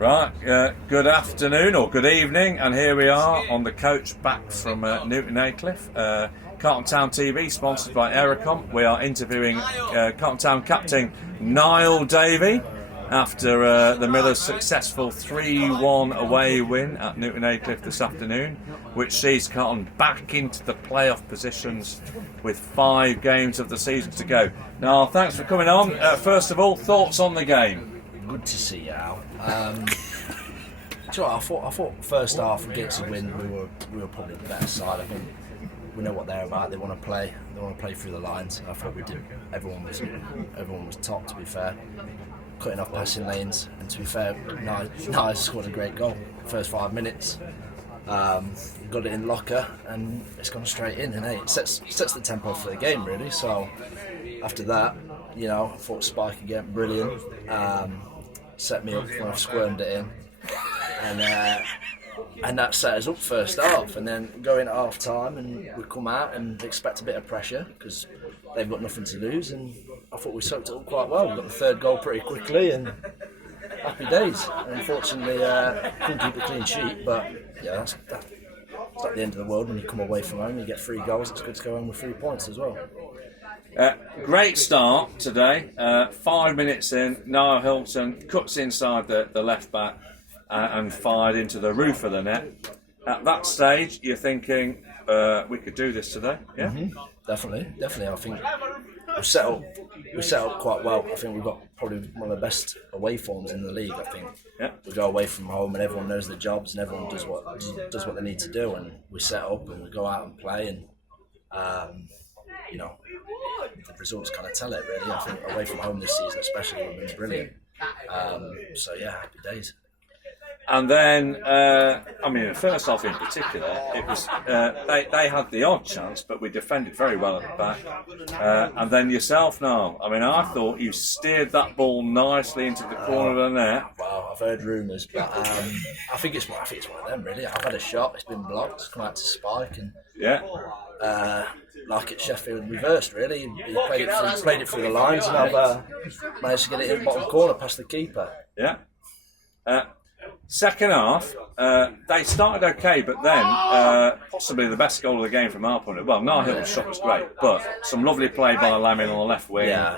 Right, good afternoon or good evening, and here we are on the coach back from Newton Aycliffe. Carlton Town TV, sponsored by Aerocom. We are interviewing Carlton Town captain Niall Davie after the Millers' successful 3-1 away win at Newton Aycliffe this afternoon, which sees Carlton back into the playoff positions with 5 games of the season to go. Niall, thanks for coming on. First of all, thoughts on the game? Good to see you, Al. I thought first half against the win we were probably the better side. I think we know what they're about. They want to play. They want to play through the lines. I thought we did. Everyone was top. To be fair, cutting off passing lanes. And to be fair, Niall scored a great goal. First 5 minutes, got it in locker, and it's gone straight in. And it sets the tempo for the game really. So after that, I thought Spike again brilliant. Set me up when I squirmed it in, and that set us up first half. And then going at half time, and we come out and expect a bit of pressure because they've got nothing to lose. And I thought we soaked it up quite well. We got the third goal pretty quickly, and happy days. Unfortunately, couldn't keep a clean sheet, but yeah, it's not the end of the world when you come away from home. You get 3 goals. It's good to go home with 3 points as well. Great start today. 5 minutes in, Niall Hilton cuts inside the left back and fired into the roof of the net. At that stage, you're thinking, we could do this today, yeah? Mm-hmm. Definitely. I think we set up quite well. I think we've got probably one of the best away forms in the league. I think we go away from home and everyone knows their jobs and everyone does what they need to do, and we set up and we go out and play, and the results kind of tell it really. I think away from home this season especially we've been brilliant. So yeah, happy days. And then, the first half in particular, it was they had the odd chance, but we defended very well at the back. And then yourself, Niall. I thought you steered that ball nicely into the corner of the net. Well, I've heard rumours, but I think it's one of them really. I've had a shot, it's been blocked, it's come out to Spike, and like at Sheffield reversed really. He played it through the lines, and I've managed to get it in the bottom corner past the keeper. Yeah. Second half, they started okay, but then possibly the best goal of the game from our point of view. Well, Niall Hill's shot was great, but some lovely play by Lamin on the left wing. Yeah.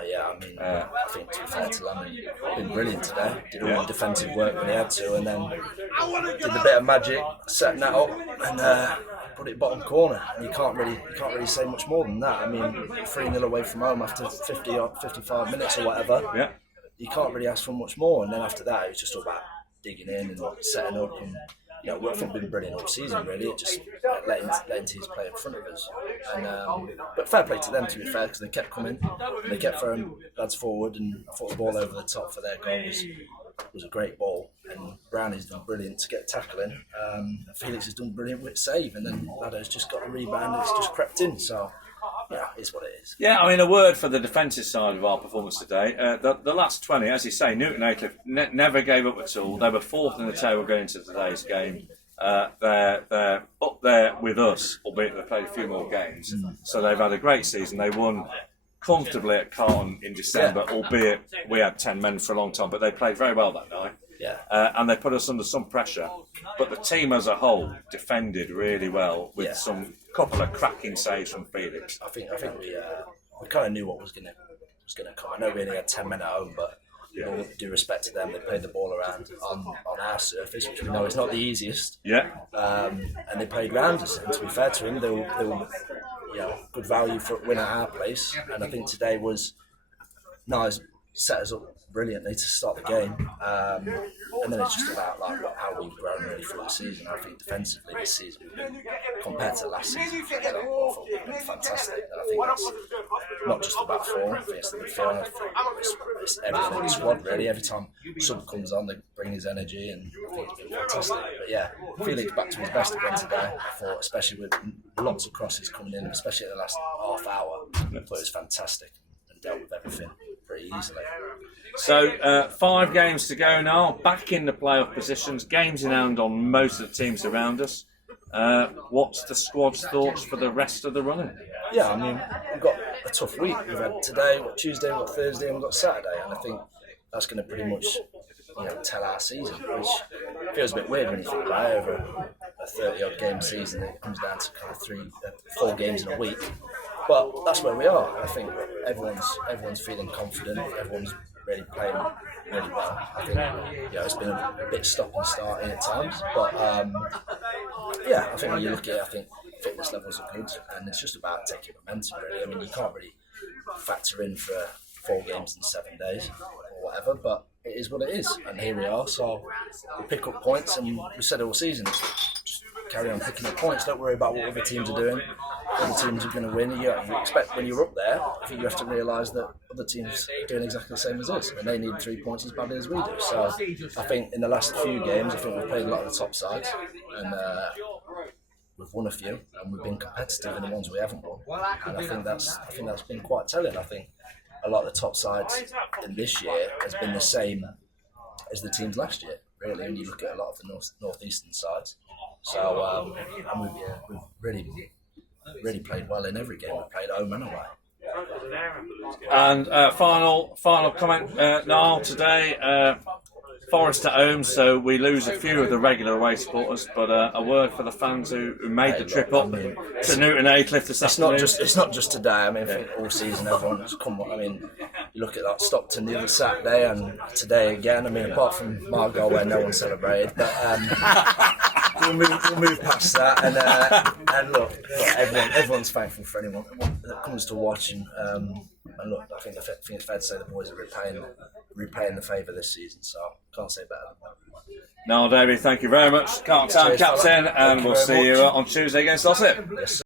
I think to be fair to Lamin, been brilliant today. Did all the defensive work when he had to, and then did a bit of magic, setting that up, and put it bottom corner. And you can't really say much more than that. 3-0 away from home after 50 or 55 minutes or whatever. Yeah. You can't really ask for much more. And then after that, it was just all about digging in and setting up, and I think we've been brilliant all season really. It just letting teams play in front of us, and but fair play to them to be fair, because they kept coming, they kept throwing lads forward, and I thought the ball over the top for their goal was a great ball, and Brownie's done brilliant to get tackling. Felix has done brilliant with save, and then Laddo's just got a rebound and it's just crept in. So yeah, it's what it is. Yeah, a word for the defensive side of our performance today. The last 20, as you say, Newton Aycliffe never gave up at all. They were 4th in the table going into today's game. They're up there with us, albeit they played a few more games. So they've had a great season. They won comfortably at Carlton in December, albeit we had 10 men for a long time, but they played very well that night. Yeah. And they put us under some pressure. But the team as a whole defended really well with some couple of cracking saves from Felix. I think we kind of knew what was going to come. I know we only had 10 men at home, but with all due respect to them, they played the ball around on our surface, which we know is not the easiest. Yeah. And they played round us. And to be fair to him, they were good value for a win at our place. And I think today was nice, set us up brilliantly to start the game, and then it's just about how we've grown really through the season. I think defensively this season we've been, compared to last season, we've been fantastic. And I think that's not just about form. I think it's the midfield. I think it's everything in the squad really. Every time sub comes on, they bring his energy, and I think it's been fantastic. But yeah, Felix back to his best again today. I thought, especially with lots of crosses coming in, especially in the last half hour, I thought it was fantastic and dealt with everything pretty easily. So 5 games to go now, back in the playoff positions, games in hand on most of the teams around us. What's the squad's thoughts for the rest of the running? Yeah, we've got a tough week. We've had today, Tuesday, we've got Thursday, and we've got Saturday, and I think that's going to pretty much tell our season, which feels a bit weird when you think about it. Over a 30-odd game season, it comes down to kind of 4 games in a week. But that's where we are. I think everyone's feeling confident. Everyone's really playing really well. I think it's been a bit stop and starting at times, but I think when you look at it, I think fitness levels are good, and it's just about taking momentum. Really, I mean, you can't really factor in for 4 games in 7 days or whatever, but it is what it is, and here we are. So we pick up points, and we said all season, just carry on picking up points. Don't worry about what other teams are doing. Other teams are going to win. You expect when you're up there, I think you have to realise that other teams are doing exactly the same as us, and they need 3 points as badly as we do. So I think in the last few games, I think we've played a lot of the top sides, and we've won a few, and we've been competitive in the ones we haven't won. And I think that's been quite telling. I think a lot of the top sides in this year has been the same as the teams last year, really, when you look at a lot of the northeastern sides. So we've really played well in every game. We played home and away. And final comment, Niall, today, Forest at home, so we lose a few of the regular away supporters, but a word for the fans who made the trip up to Newton Aycliffe this afternoon. It's not just today. I mean, I think all season everyone's come. I mean, you look at that Stockton the other Saturday and today again. I mean, apart from Margot where no one celebrated, but we'll move past that. And look, everyone's thankful for anyone that comes to watch. And look, I think it's fair to say the boys are repaying the favour this season. So can't say better than that. Niall, Davie, thank you very much. Carlton Town captain, and we'll see you on Tuesday against Ossett. Yes,